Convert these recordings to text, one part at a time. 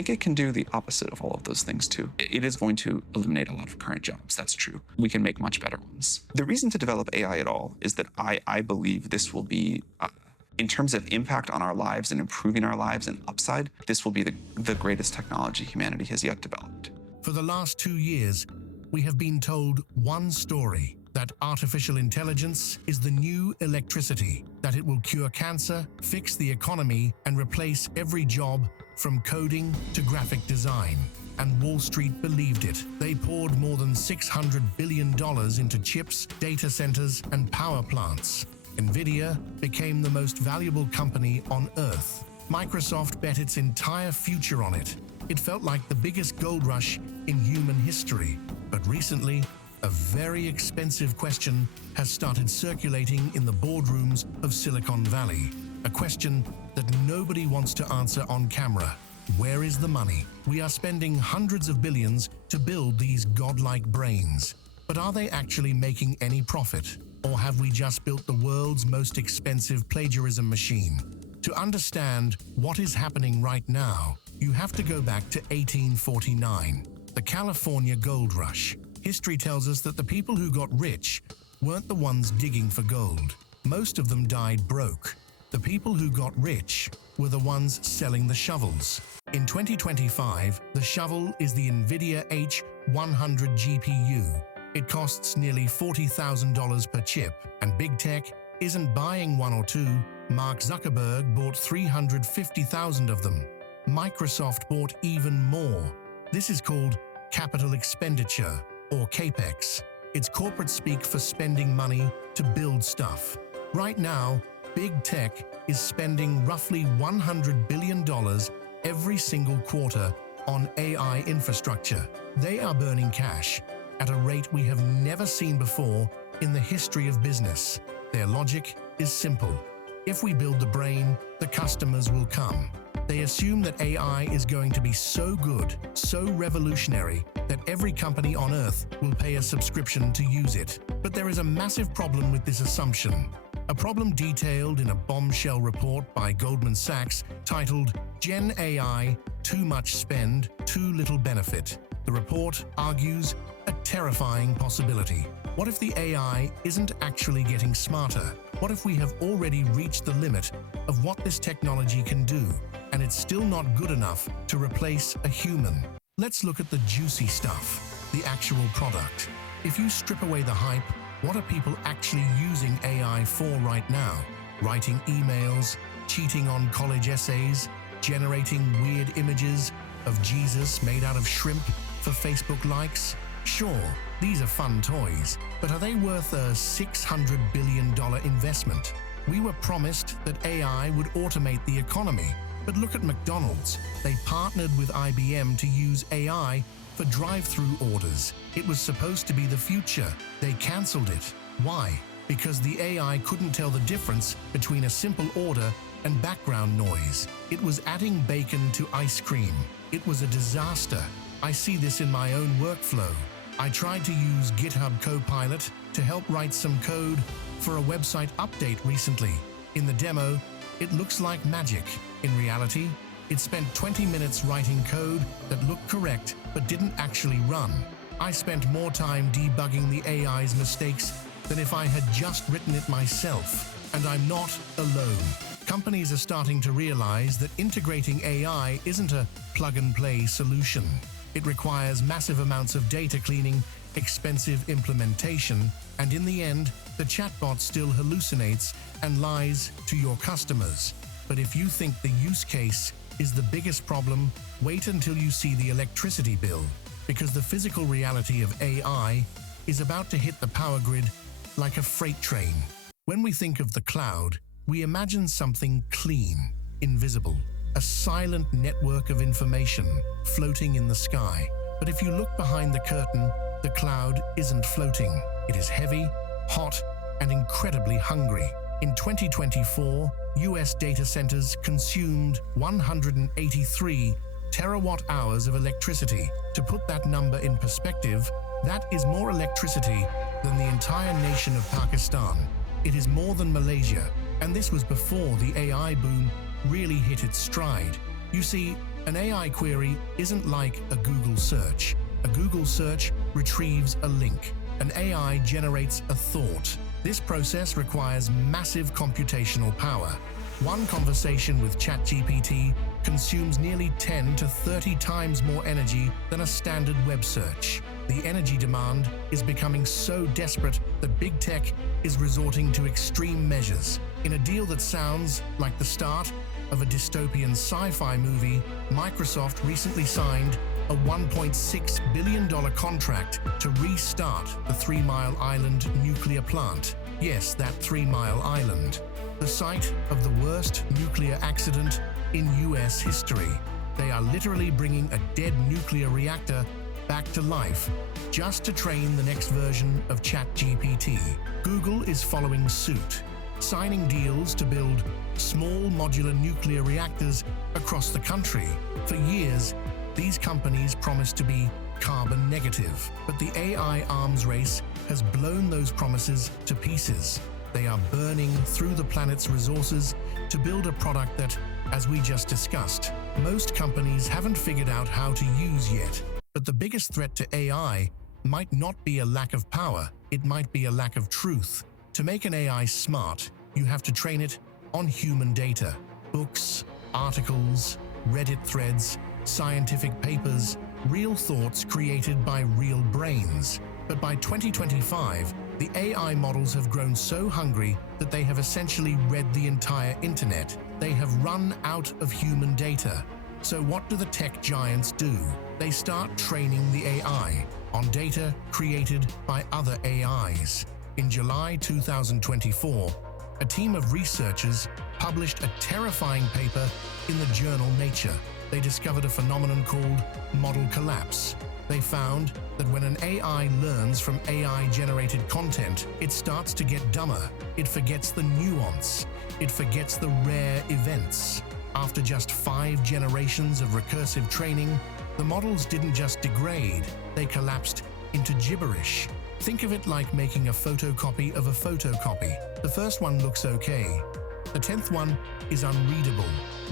think it can do the opposite of all of those things too. It is going to eliminate a lot of current jobs. That's true. We can make much better ones. The reason to develop AI at all is that I believe this will be, in terms of impact on our lives and improving our lives and upside, this will be the greatest technology humanity has yet developed. For the last 2 years, we have been told one story, that artificial intelligence is the new electricity, that it will cure cancer, fix the economy, and replace every job from coding to graphic design. And Wall Street believed it. They poured more than $600 billion into chips, data centers, and power plants. Nvidia became the most valuable company on Earth. Microsoft bet its entire future on it. It felt like the biggest gold rush in human history. But recently, a very expensive question has started circulating in the boardrooms of Silicon Valley. A question that nobody wants to answer on camera. Where is the money? We are spending hundreds of billions to build these godlike brains. But are they actually making any profit? Or have we just built the world's most expensive plagiarism machine? To understand what is happening right now, you have to go back to 1849, the California gold rush. History tells us that the people who got rich weren't the ones digging for gold. Most of them died broke. The people who got rich were the ones selling the shovels. In 2025, the shovel is the Nvidia H100 GPU. It costs nearly $40,000 per chip, and big tech isn't buying one or two. Mark Zuckerberg bought 350,000 of them. Microsoft bought even more. This is called capital expenditure, or CapEx. It's corporate speak for spending money to build stuff. Right now, big tech is spending roughly $100 billion every single quarter on AI infrastructure. They are burning cash at a rate we have never seen before in the history of business. Their logic is simple. If we build the brain, the customers will come. They assume that AI is going to be so good, so revolutionary, that every company on Earth will pay a subscription to use it. But there is a massive problem with this assumption. A problem detailed in a bombshell report by Goldman Sachs titled Gen AI, Too Much Spend, Too Little Benefit. The report argues a terrifying possibility. What if the AI isn't actually getting smarter? What if we have already reached the limit of what this technology can do, and it's still not good enough to replace a human? Let's look at the juicy stuff, the actual product. If you strip away the hype, what are people actually using AI for right now? Writing emails, cheating on college essays, generating weird images of Jesus made out of shrimp for Facebook likes? Sure, these are fun toys, but are they worth a $600 billion investment? We were promised that AI would automate the economy, but look at McDonald's. They partnered with IBM to use AI for drive-through orders. It was supposed to be the future. They cancelled it. Why? Because the AI couldn't tell the difference between a simple order and background noise. It was adding bacon to ice cream. It was a disaster. I see this in my own workflow. I tried to use GitHub Copilot to help write some code for a website update recently. In the demo, it looks like magic. In reality, it spent 20 minutes writing code that looked correct but didn't actually run. I spent more time debugging the AI's mistakes than if I had just written it myself. And I'm not alone. Companies are starting to realize that integrating AI isn't a plug-and-play solution. It requires massive amounts of data cleaning, expensive implementation, and in the end, the chatbot still hallucinates and lies to your customers. But if you think the use case is the biggest problem, wait until you see the electricity bill, because the physical reality of AI is about to hit the power grid like a freight train. When we think of the cloud, we imagine something clean, invisible, a silent network of information floating in the sky. But if you look behind the curtain, the cloud isn't floating. It is heavy, hot, and incredibly hungry. In 2024, US data centers consumed 183 terawatt-hours of electricity. To put that number in perspective, that is more electricity than the entire nation of Pakistan. It is more than Malaysia, and this was before the AI boom really hit its stride. You see, An AI query isn't like a Google search. A Google search retrieves a link. An AI generates a thought. This process requires massive computational power. One conversation with ChatGPT consumes nearly 10 to 30 times more energy than a standard web search. The energy demand is becoming so desperate that big tech is resorting to extreme measures. In a deal that sounds like the start of a dystopian sci-fi movie, Microsoft recently signed a $1.6 billion contract to restart the 3 Mile Island nuclear plant. Yes, that 3 Mile Island, the site of the worst nuclear accident in US history. They are literally bringing a dead nuclear reactor back to life just to train the next version of ChatGPT. Google is following suit, signing deals to build small modular nuclear reactors across the country. For years, these companies promised to be carbon negative, but the AI arms race has blown those promises to pieces. They are burning through the planet's resources to build a product that, as we just discussed, most companies haven't figured out how to use yet. But the biggest threat to AI might not be a lack of power, it might be a lack of truth. To make an AI smart, you have to train it on human data. Books, articles, Reddit threads, scientific papers, real thoughts created by real brains. But by 2025, the AI models have grown so hungry that they have essentially read the entire internet. They have run out of human data. So what do the tech giants do? They start training the AI on data created by other AIs. In July 2024, a team of researchers published a terrifying paper in the journal Nature. They discovered a phenomenon called model collapse. They found that when an AI learns from AI-generated content, it starts to get dumber. It forgets the nuance. It forgets the rare events. After just 5 generations of recursive training, the models didn't just degrade, they collapsed into gibberish. Think of it like making a photocopy of a photocopy. The first one looks okay. The 10th one is unreadable.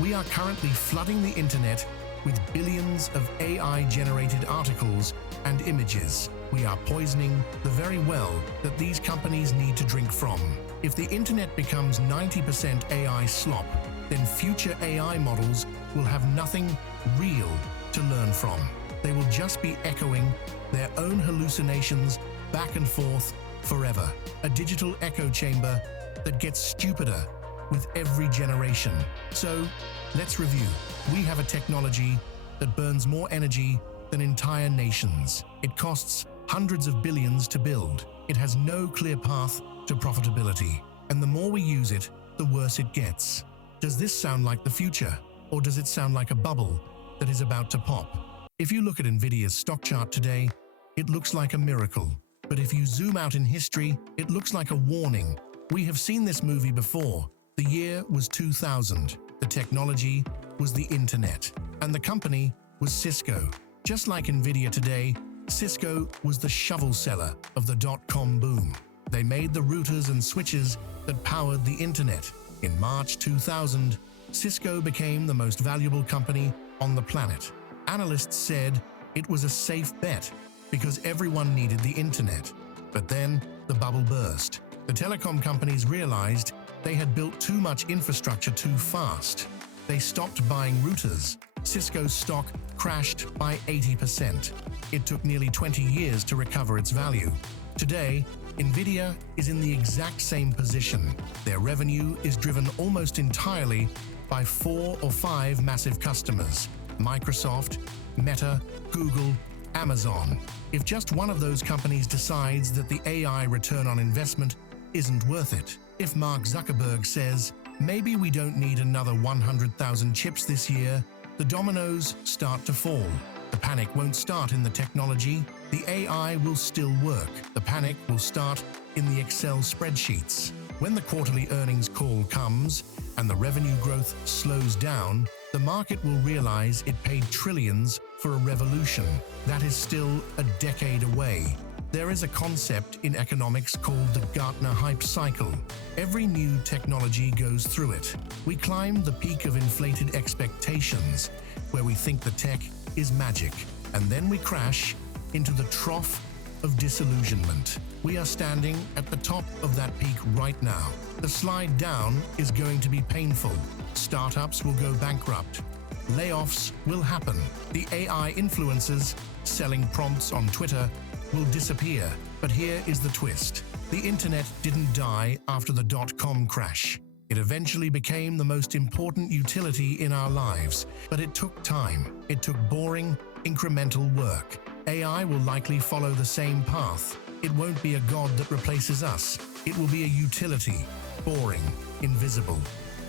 We are currently flooding the internet with billions of AI-generated articles and images. We are poisoning the very well that these companies need to drink from. If the internet becomes 90% AI slop, then future AI models will have nothing real to learn from. They will just be echoing their own hallucinations back and forth forever. A digital echo chamber that gets stupider with every generation. So, let's review. We have a technology that burns more energy than entire nations. It costs hundreds of billions to build. It has no clear path to profitability. And the more we use it, the worse it gets. Does this sound like the future? Or does it sound like a bubble that is about to pop? If you look at Nvidia's stock chart today, it looks like a miracle. But if you zoom out in history, it looks like a warning. We have seen this movie before. The year was 2000. The technology was the internet. And the company was Cisco. Just like Nvidia today, Cisco was the shovel seller of the dot-com boom. They made the routers and switches that powered the internet. In March 2000, Cisco became the most valuable company on the planet. Analysts said it was a safe bet because everyone needed the internet. But then the bubble burst. The telecom companies realized they had built too much infrastructure too fast. They stopped buying routers. Cisco's stock crashed by 80%. It took nearly 20 years to recover its value. Today, Nvidia is in the exact same position. Their revenue is driven almost entirely by 4 or 5 massive customers: Microsoft, Meta, Google, Amazon. If just one of those companies decides that the AI return on investment isn't worth it, if Mark Zuckerberg says, maybe we don't need another 100,000 chips this year, the dominoes start to fall. The panic won't start in the technology. The AI will still work. The panic will start in the Excel spreadsheets. When the quarterly earnings call comes and the revenue growth slows down, the market will realize it paid trillions for a revolution that is still a decade away. There is a concept in economics called the Gartner hype cycle. Every new technology goes through it. We climb the peak of inflated expectations, where we think the tech is magic, and then we crash into the trough of disillusionment. We are standing at the top of that peak right now. The slide down is going to be painful. Startups will go bankrupt. Layoffs will happen. The AI influencers selling prompts on Twitter will disappear. But here is the twist. The internet didn't die after the dot-com crash. It eventually became the most important utility in our lives, but it took time. It took boring, incremental work. AI will likely follow the same path. It won't be a god that replaces us. It will be a utility, boring, invisible,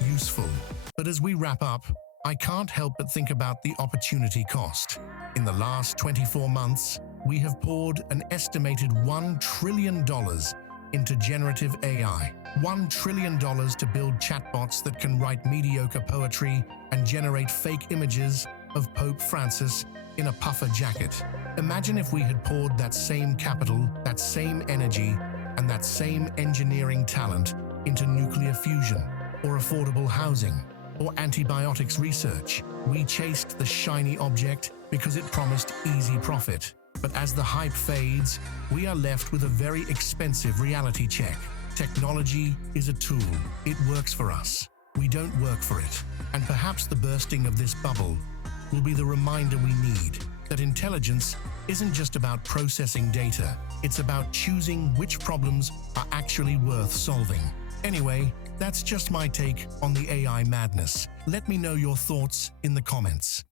useful. But as we wrap up, I can't help but think about the opportunity cost. In the last 24 months, we have poured an estimated $1 trillion into generative AI. $1 trillion to build chatbots that can write mediocre poetry and generate fake images of Pope Francis in a puffer jacket. Imagine if we had poured that same capital, that same energy, and that same engineering talent into nuclear fusion, or affordable housing, or antibiotics research. We chased the shiny object because it promised easy profit. But as the hype fades, we are left with a very expensive reality check. Technology is a tool. It works for us. We don't work for it. And perhaps the bursting of this bubble will be the reminder we need that intelligence isn't just about processing data. It's about choosing which problems are actually worth solving. Anyway, that's just my take on the AI madness. Let me know your thoughts in the comments.